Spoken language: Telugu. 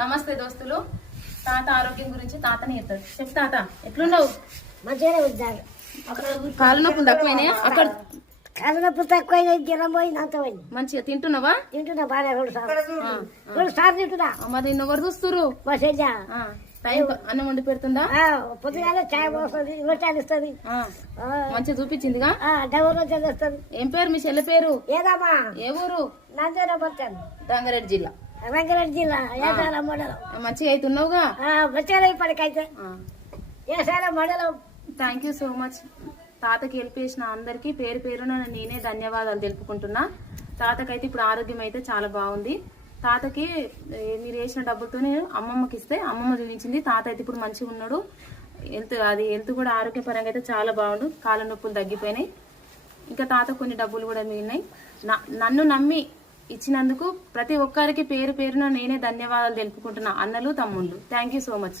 నమస్తే దోస్తులు. తాత ఆరోగ్యం గురించి తాతని చెప్తాడు. చెప్పు తాత, ఎట్లున్నావు? మంచిగానే ఉంటారు. కాలు నొప్పులు తక్కువైనాయా? అక్కడ కాలు నొప్పి తక్కువైనా జ్వరం పోయింది, అంత పోయింది. మంచిగా తింటున్నావా? తింటున్నా బాగా 2 సార్లు తింటున్నా. మరి ఎవరు చూస్తురు? మా చెల్లి టైం అన్నం వండి పెడుతుందా? పొద్దుగానే చాయ్ పోస్తుంది, రొట్టెలు ఇస్తుంది, మంచిగా చూపించిందిగా. డబల్ రొట్టెలు ఇస్తుంది. ఏం పేరు మీ చెల్లె పేరు? ఏదమ్మా ఏ ఊరు? నందేరా పడతాను, రంగారెడ్డి జిల్లా, రంగారెడ్డి జిల్లా ఏసాల మండలం. మంచిగా అవుతున్నావుగా? వచ్చారా ఇప్పటికైతే ఏసాల మండలం. Thank you so much. తాతకి హెల్ప్ చేసిన అందరికి పేరు పేరున నేనే ధన్యవాదాలు తెలుపుకుంటున్నా. తాతకైతే ఇప్పుడు ఆరోగ్యం అయితే చాలా బాగుంది. తాతకి మీరు వేసిన డబ్బులతోనే అమ్మమ్మకి ఇస్తే అమ్మమ్మ చూపించింది. తాత అయితే ఇప్పుడు మంచిగా ఉన్నాడు. హెల్త్ కూడా ఆరోగ్యపరంగా అయితే చాలా బాగుండు. కాళ్ళ నొప్పులు తగ్గిపోయినాయి. ఇంకా తాత కొన్ని డబ్బులు కూడా మిగిలినాయి. నన్ను నమ్మి ఇచ్చినందుకు ప్రతి ఒక్కరికి పేరు పేరున నేనే ధన్యవాదాలు తెలుపుకుంటున్నా. అన్నలు తమ్ముళ్ళు, థ్యాంక్ యూ సో మచ్.